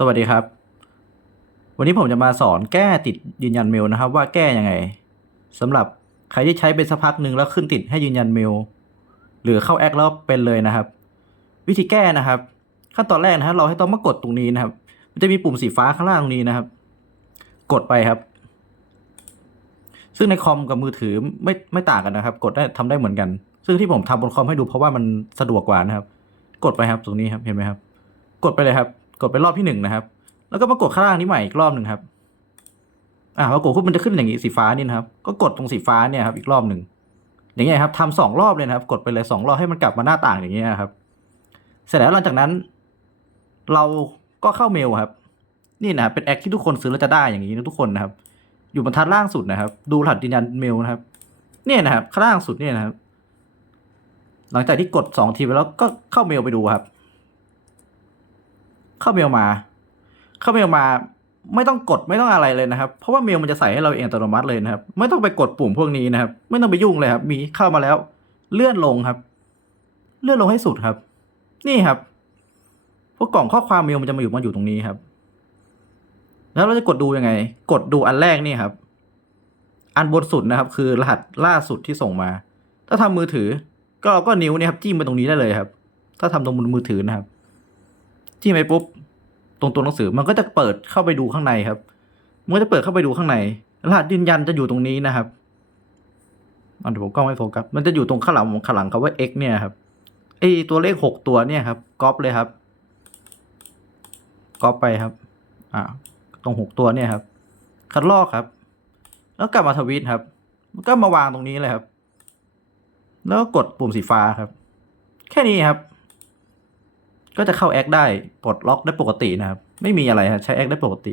สวัสดีครับ วันนี้ผมจะมาสอนแก้ติดยืนยันเมลนะครับ ว่าแก้ยังไงสำหรับใครที่ใช้ไปสักพักหนึ่งแล้วขึ้นติดให้ยืนยันเมล หรือเข้าแอคแล้วเป็นเลยนะครับ วิธีแก้นะครับ ขั้นตอนแรกนะครับเราให้ต้องมากดตรงนี้นะครับ มันจะมีปุ่มสีฟ้าข้างล่างตรงนี้นะครับ กดไปครับ ซึ่งในคอมกับมือถือไม่ไม่ต่างกันนะครับ กดได้ทำได้เหมือนกัน ซึ่งที่ผมทำบนคอมให้ดูเพราะว่ามันสะดวกกว่านะครับ กดไปครับตรงนี้ครับเห็นไหมครับ กดไปเลยครับ กดไปรอบที่หนึ่งนะครับ แล้วก็มากดข้างล่างนี้ใหม่อีกรอบหนึ่งครับ อ่าพอกดปุ๊บมันจะขึ้นอย่างนี้สีฟ้านี่นะครับ ก็กดตรงสีฟ้าเนี่ยครับ อีกรอบหนึ่งอย่างเงี้ยครับทำสองรอบเลยนะครับ กดไปเลยสองรอบให้มันกลับมาหน้าต่างอย่างเงี้ยครับ เสร็จแล้วหลังจากนั้น เราก็เข้าเมลครับ นี่นะครับเป็นแอคที่ทุกคนซื้อแล้วจะได้อย่างนี้นะทุกคนนะครับ อยู่บรรทัดล่างสุดนะครับ ดูรหัสยืนยันเมลนะครับ เนี่ยนะครับข้างล่างสุดเนี่ยนะครับ หลังจากที่กดสองทีไปแล้วก็เข้าเมลไปดูครับ เข้าเมลมา เข้าเมลมาไม่ต้องกดไม่ต้องอะไรเลยนะครับ เพราะว่าเมลมันจะใส่ให้เราเองอัตโนมัติเลยนะครับ ไม่ต้องไปกดปุ่มพวกนี้นะครับ ไม่ต้องไปยุ่งเลยครับ มีเข้ามาแล้ว เลื่อนลงครับ เลื่อนลงให้สุดครับ นี่ครับพวกกล่องข้อความเมลมันจะมาอยู่มาอยู่ตรงนี้ครับ แล้วเราจะกดดูยังไง กดดูอันแรกนี่ครับ อันบนสุดนะครับ คือรหัสล่าสุดที่ส่งมา ถ้าทำมือถือ ก็เราก็นิ้วเนี่ยครับจิ้มไปตรงนี้ได้เลยครับ ถ้าทำตรงบนมือถือนะครับ จิ้มไปปุ๊บ ตรงตัวหนังสือมันก็จะเปิดเข้าไปดูข้างในครับมันก็จะเปิดเข้าไปดูข้างในรหัสยืนยันจะอยู่ตรงนี้นะครับอันเดี๋ยวผมกล้องไม่โฟกัสมันจะอยู่ตรงข้างหลังข้างหลังคำว่า x เนี่ยครับไอตัวเลขหกตัวเนี่ยครับก๊อปเลยครับก๊อปไปครับ อ่า ตรงหกตัวเนี่ยครับ คัดลอกครับ แล้วกลับมาทวีตครับมันก็มาวางตรงนี้เลยครับ แล้วกดปุ่มสีฟ้าครับ แค่นี้ครับ ก็จะเข้าแอคได้ปลดล็อกได้ปกตินะครับ ไม่มีอะไรครับใช้แอคได้ปกติ